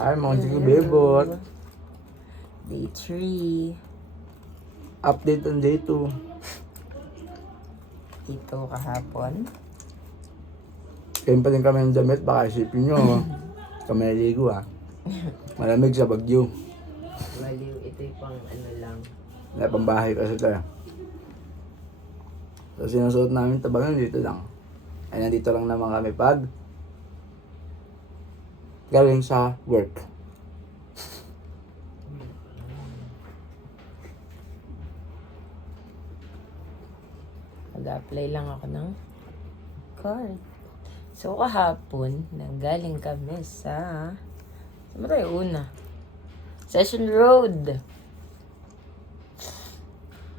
Hi, mga Bebot. Day 3. Update on day 2. Ito kahapon. Kain pa din kami ng damit. Baka isipin nyo, kami naligo Malamig sa Bagyo. Maliw, ito yung pang ano lang. Wala pang bahay kasi ito. So sinusuot namin tabangan dito lang. Ay nandito lang naman kami pag galing sa work. Mag-apply lang ako ng card. So kahapon, nanggaling kami sa... Saan ba tayo una? Session Road.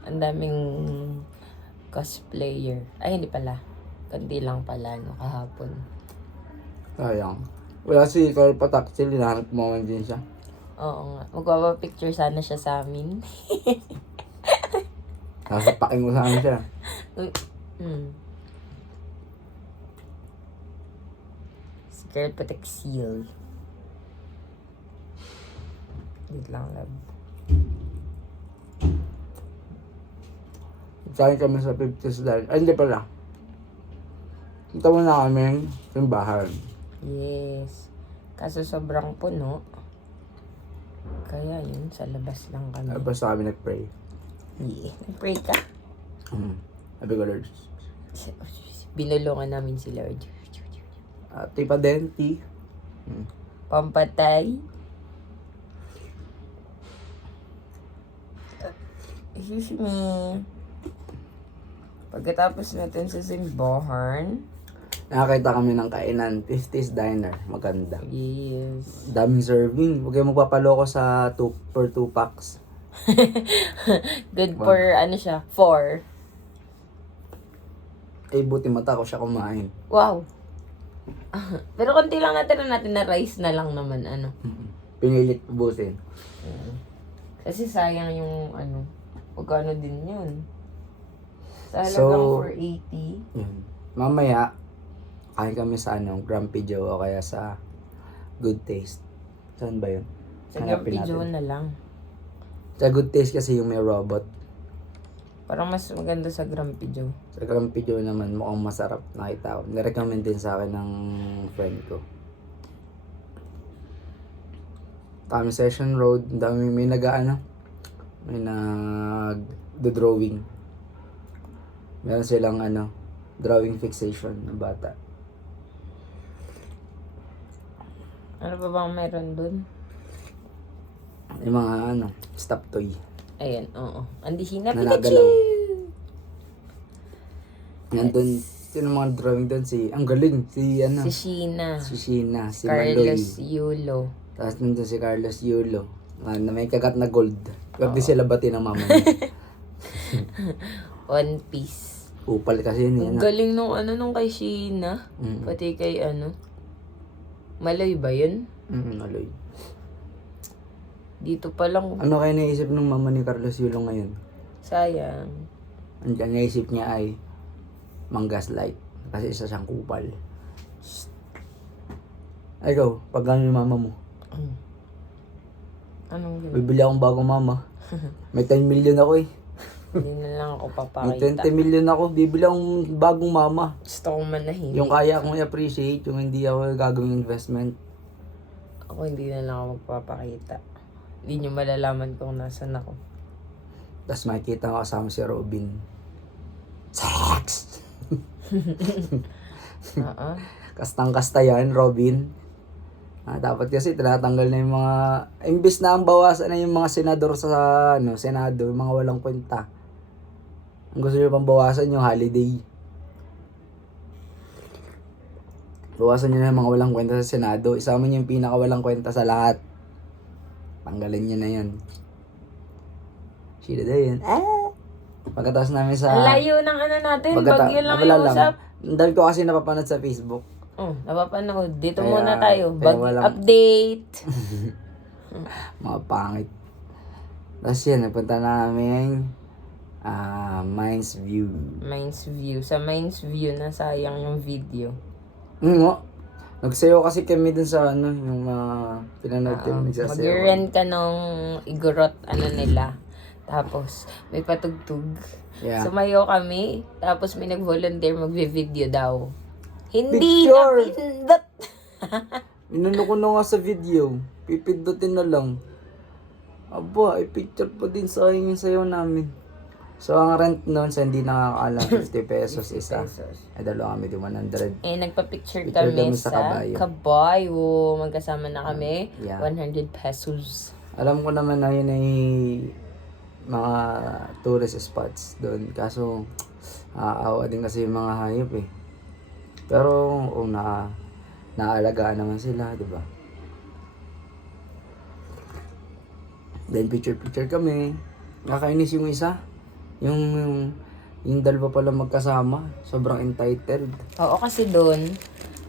Ang daming cosplayer. Ay, hindi pala. Kundi lang pala, no, kahapon. Sayang. Wala si Carl Pataksil. Hinahanap mo man din siya. Oo nga. Magpapapicture sana siya sa amin. Sasapakin mo sa amin siya. Si Carl Pataksil. Wait lang, love. Kain kami sa 50s dahil. Ay, hindi pala. Punta muna kami simbahan. Yes. Kaso sobrang puno. Kaya yun, sa labas lang kami. Basta kami nag-pray. Yeah. Nag-pray ka? Sabi ko, Lord. Binulungan namin si Lord. Tipa Denti. Pampatay. Excuse me. Pagkatapos natin sa simbahan. Nakakita kami ng kainan. 50s Diner. Maganda. Yes. Daming serving. Huwag kayo magpapaloko sa 2 per 2 packs. Good for, ano siya, 4. Buti mata ko siya kumain. Wow. Pero konti lang natin na rice na lang naman, ano. Pinilit ubusin. Kasi sayang yung, ano, pagkano din yun. Sa So, halagang 480. Yun. Mamaya, kain kami sa Grumpy Joe o kaya sa Good Taste. Saan ba yun? Sa Hanapin Grumpy Joe natin. na lang. Sa Good Taste kasi yung may robot. Parang mas maganda sa Grumpy Joe. Sa Grumpy Joe naman mukhang masarap, nakita ko. Nirecommend din sa akin ng friend ko. Kami Session Road, dami may may nag-drawing. Meron silang drawing fixation ng bata. Ano pa bang meron dun? Yung mga stop toy. Ayan, oo. Andi Hina Nanagalaw. Pikachu! Nandun, sino mga drawing doon? Ang galing, si Si Sheena. Si Sheena, si Carlos Maloy. Yulo. Tapos nandun si Carlos Yulo. Na may kagat na gold. Pwede sila bati ng mama niya. One Piece. Upal kasi yun. Ang galing nung kay Sheena. Pati kay Maloy ba yun? Maloy. Dito pa lang. Ano kaya naisip ng mama ni Carlos Yulo ngayon? Sayang. Ang naisip niya ay mang-gaslight. Kasi isa siyang kupal. Ay, ikaw, pag gano'n yung mama mo? Anong yun? Bibili akong bagong mama. May 10 million ako eh. Hindi na lang ako May papakita. 20 million ako. Bibili akong bagong mama. Gusto kong manahimik. Yung kaya kong i-appreciate, yung hindi ako gagawing investment. Ako hindi na lang ako magpapakita. Hindi nyo malalaman kung nasan ako. Tapos makikita ko kasama si Robin. Sex! Kastang-kasta yan, Robin. Dapat kasi tinatanggal na yung mga... Imbis na ang bawasan na yung mga senador sa Senado, yung mga walang kwenta. Ang gusto nyo pang bawasan yung holiday. Bawasan nyo na yung mga walang kwenta sa Senado. Isama nyo yung pinaka walang kwenta sa lahat. Tanggalin nyo na yun. Shida na yun. Pagkatapos namin sa... Ang layo ng natin. Bagyo lang yung usap. Ang dami ko kasi napapanood sa Facebook. Napapanood. Dito Kaya- muna tayo. kaya walang- Update. Mga pangit. Tapos yan, napunta namin Mines View. Mines View. Sa Mines View, nasayang yung video. Nga. Nagsayaw kasi kami dun sa ano, yung mga pinanood kami nagsasayaw. Mag-rent ka nung igorot nila. Tapos, may patugtog. Yeah. Sumayaw kami. Tapos, may nag-volunteer magvi-video daw. Hindi Picture! na pindot! Inano ko na nga sa video. Pipindutin na lang. Aba, i-picture pa din sayang yung sayaw namin. So, ang rent nun sa hindi nakakaalam, 50 pesos isa. Ay, dalawa kami di 100. Nagpa-picture Picture kami kami sa sa Kabayo. Kabayo. Magkasama na kami. Yeah. 100 pesos. Alam ko naman na yun ay mga tourist spots doon. Kaso, aawa din kasi yung mga hayop eh. Pero, naalagaan naman sila, di ba? Then, picture kami. Nakakainis yung isa. Yung dalawa pala magkasama. Sobrang entitled. Oo, kasi doon,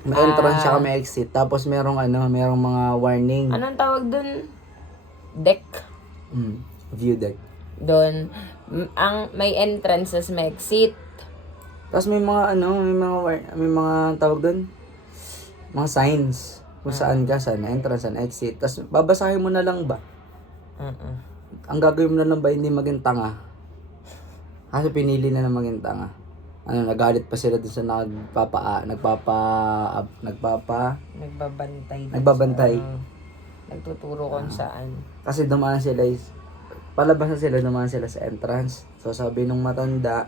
May entrance siya may exit. Tapos merong mga warning. anong tawag doon? Deck. View deck. Doon, ang may entrance tas may exit. Tapos may mga tawag doon. Mga signs. Kung saan ka, saan na entrance, saan na exit. Tapos babasahin mo na lang ba? Ang gagawin mo na lang ba hindi maging tanga? Kasi pinili na maging tanga. Nagalit pa sila dun sa nagbabantay. Nagtuturo kung saan. Kasi dumaan sila sa entrance. So sabi nung matanda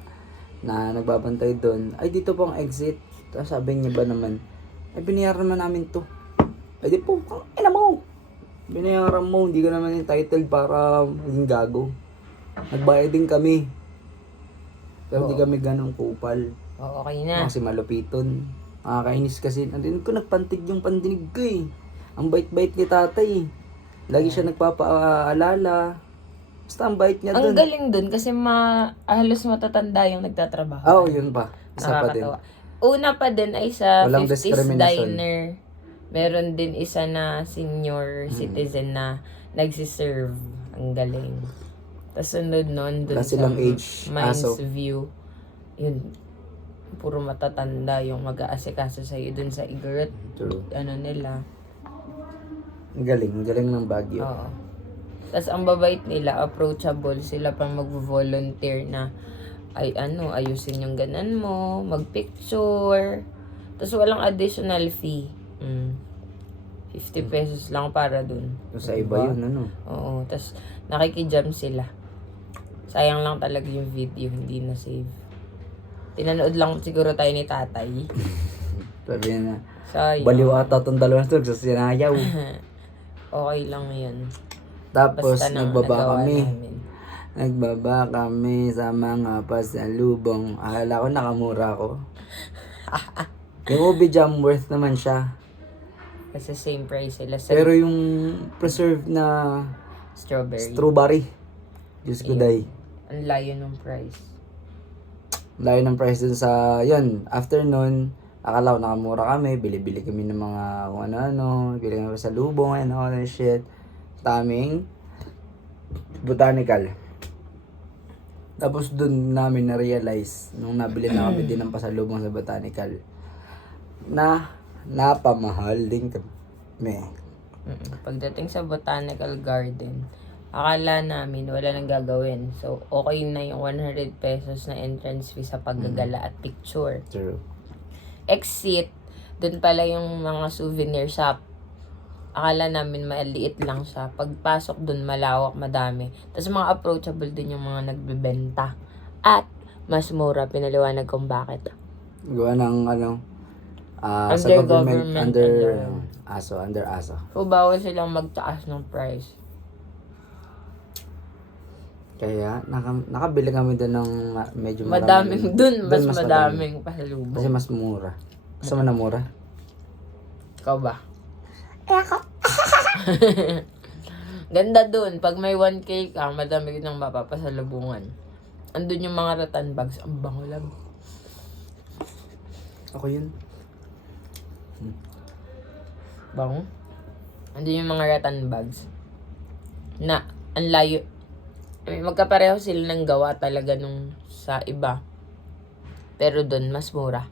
na nagbabantay doon, ay dito po ang exit. Tapos sabi niya ba naman, ay binayaran naman namin to. Ay di po, ina mo. Binayaran mo, hindi ka naman entitled para maging gago. Nagbayad din kami. Pero hindi kami ganong kupal. Oo, okay na. Kasi malupiton. Nakakainis kasi. Nandun ko nagpantig yung pandinig ko eh. Ang bait-bait ni tatay. Lagi siya nagpapaalala. Basta ang bait niya Ang dun. galing dun kasi halos matatanda yung nagtatrabaho. Oo, yun pa. Isa pa din. Nakakatawa. Una pa din ay sa Walang 50s discrimination. diner. Meron din isa na senior citizen na nagsiserve. Ang galing. Tapos sunod nun, dun Wala silang age, Mines aso. View. Yun. Puro matatanda yung mag-aasikaso sa'yo dun sa igorot. True. Nila. Ang galing ng Baguio. Oo. Tapos ang babait nila, approachable. Sila pang mag-volunteer na ayusin yung ganan mo, mag-picture. Tapos walang additional fee. 50 pesos lang para dun. Kung sa iba yun, Oo. Tapos nakikijam sila. Sayang lang talaga yung video, hindi na save. Pinanood lang siguro tayo ni tatay. Sabi na, Sayang. baliw ata itong dalawang ito sa sinayaw. Okay lang yun. Tapos, Basta nagbaba kami. namin. Nagbaba kami sa mga pasalubong. Akala ko nakamura ko. Yung Ubi Jam worth naman siya. Kasi same price sila sa Pero yung preserved na strawberry. Diyos ko day. ang layo ng price. Layo ng price dun sa, yun, after nun, akala ko nakamura kami, bili-bili kami ng mga kung ano-ano, bili kami sa lubong and all that shit. Taming botanical. Tapos dun namin na-realize, nung nabili na kami din ng pasalubong sa botanical, na napamahal din kami. Pagdating sa botanical garden, akala namin wala nang gagawin. So, okay na yung 100 pesos na entrance fee sa paggagala at picture. True. Exit, dun pala yung mga souvenir shop. Akala namin maliit lang siya. Pagpasok dun, malawak, madami. Tapos mga approachable din yung mga nagbebenta. At mas mura, pinaliwanag kung bakit. Gawa ng sa Under government, government, under ASO. So, bawal silang magtaas ng price. Kaya, nakabili kami doon ng medyo Madaming dun, mas Dun madaming pasalubong. Kasi mas mura. Gusto mo na mura? Ikaw ba? ako. Ganda dun. Pag may 1K ka, madami nang mapapasalubungan. Andun yung mga rattan bags. Ang bango lang. Ako yun. Bango? Andun yung mga rattan bags. Na, ang layo. Magkapareho sila ng gawa talaga nung sa iba. Pero dun, mas mura.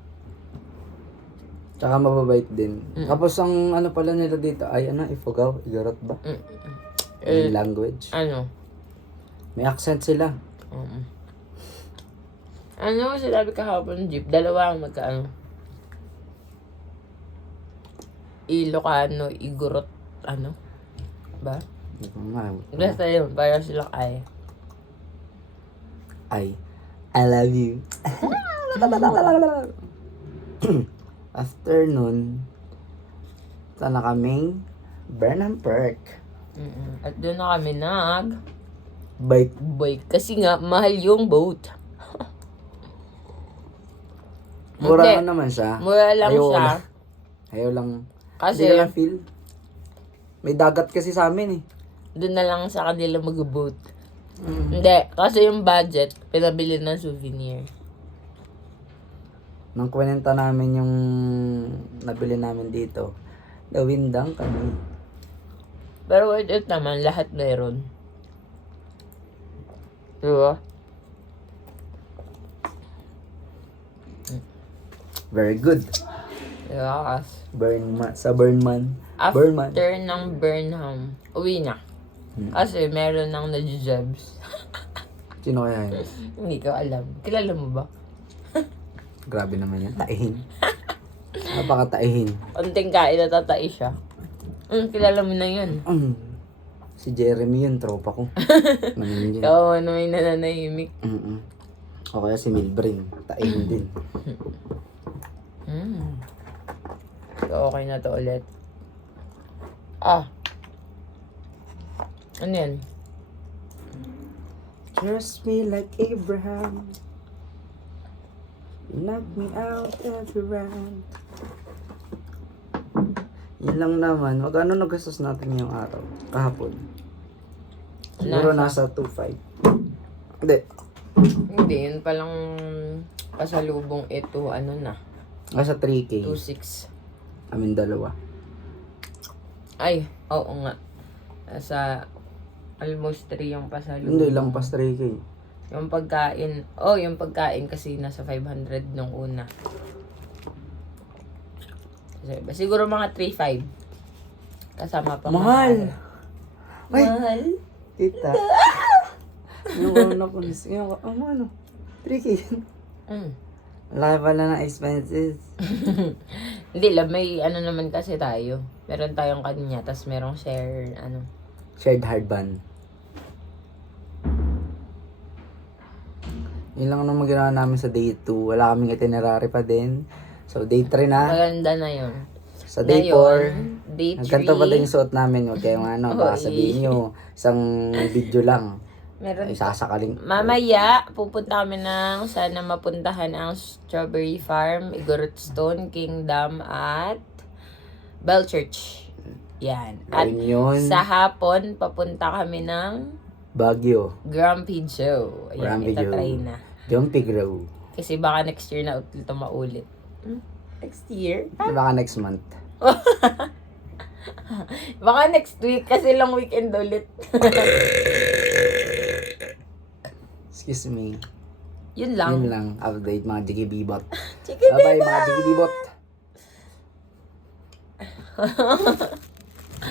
Tsaka mababait din. Tapos ang ano pala nila dito ay ano, Ifugao, Igorot ba? Yung language. Ano? May accent sila. Ano sinabi kahapon, Jeep? Dalawa ang magkaano. Ilocano, Igorot, ano? Ba? Hindi ko nga. Basta yun, para sila kaya. I love you. After nun, sana kaming Burnham Park. At doon na kami Bike. bike kasi nga mahal yung boat. Mura Hindi. lang naman siya. Mura lang Ayaw siya. lang. Ayaw lang. Kasi Hindi ko lang feel. May dagat kasi sa amin eh. doon na lang sa kanila mag-boat. Hindi, kasi yung budget, pinabili ng souvenir. Nang kwenta namin yung nabili namin dito, gawindang kami. Pero worth it naman, lahat meron. Diba? Very good. Diba? Sa Burnman. After Burnman. ng Burnham, uwi na. Kasi meron ng nadjebs. Sino kaya yun? Hindi ko alam. Kilala mo ba? Grabe naman yan. Taihin. Napaka-taihin. Unting kain natatai siya. Kilala mo na yun. Si Jeremy yun, tropa ko. Namin yun. Ikaw ano may nananahimik. O kaya si Milbrin. Taihin din. So, okay na to ulit. Ano yan? Trust me like Abraham. You knock me out every round. Yan lang naman. Magkano nagastos natin ngayong araw? Kahapon. Siguro nasa 2.5. Hindi. Hindi, yun palang pasalubong ito, ano na, Nasa 3K. 2.6. Amin dalawa. Ay, oo nga. Nasa almost 3 yung pasalubong. Hindi lang pas 3K. Yung pagkain, yung pagkain kasi nasa 500 nung una. Siguro mga 3.5. Kasama pa. Mahal! Ay! Mahal? Kita. Yung ano ko, ano? 3K. Laki pala ng expenses. Hindi lang, may ano naman kasi tayo. Meron tayong kanya, tas merong share, Shared hardband. Yun lang naman ginawa namin sa day 2. Wala kaming itinerary pa din. So, day 3 na. Maganda na yun. Sa day 4, Day 3. nagkanto pa din yung suot namin. Huwag kayong baka sabihin nyo. Isang video lang. Meron. Ay, sasakaling. Mamaya, pupunta kami ng sana mapuntahan ang Strawberry Farm, Igorot Stone Kingdom at Bell Church. Yan. At Ayun yun. sa hapon, papunta kami ng Baguio. Grumpy Joe. Ayan, Grumpy Joe. itatry na. Jumpy Grow. Kasi baka next year na ito maulit. Next year? Baka next month. Baka next week kasi lang weekend ulit. Excuse me. Yun lang. Yun lang. Update mga Jigibibot. Chicken Bye-bye mga Jigibibot.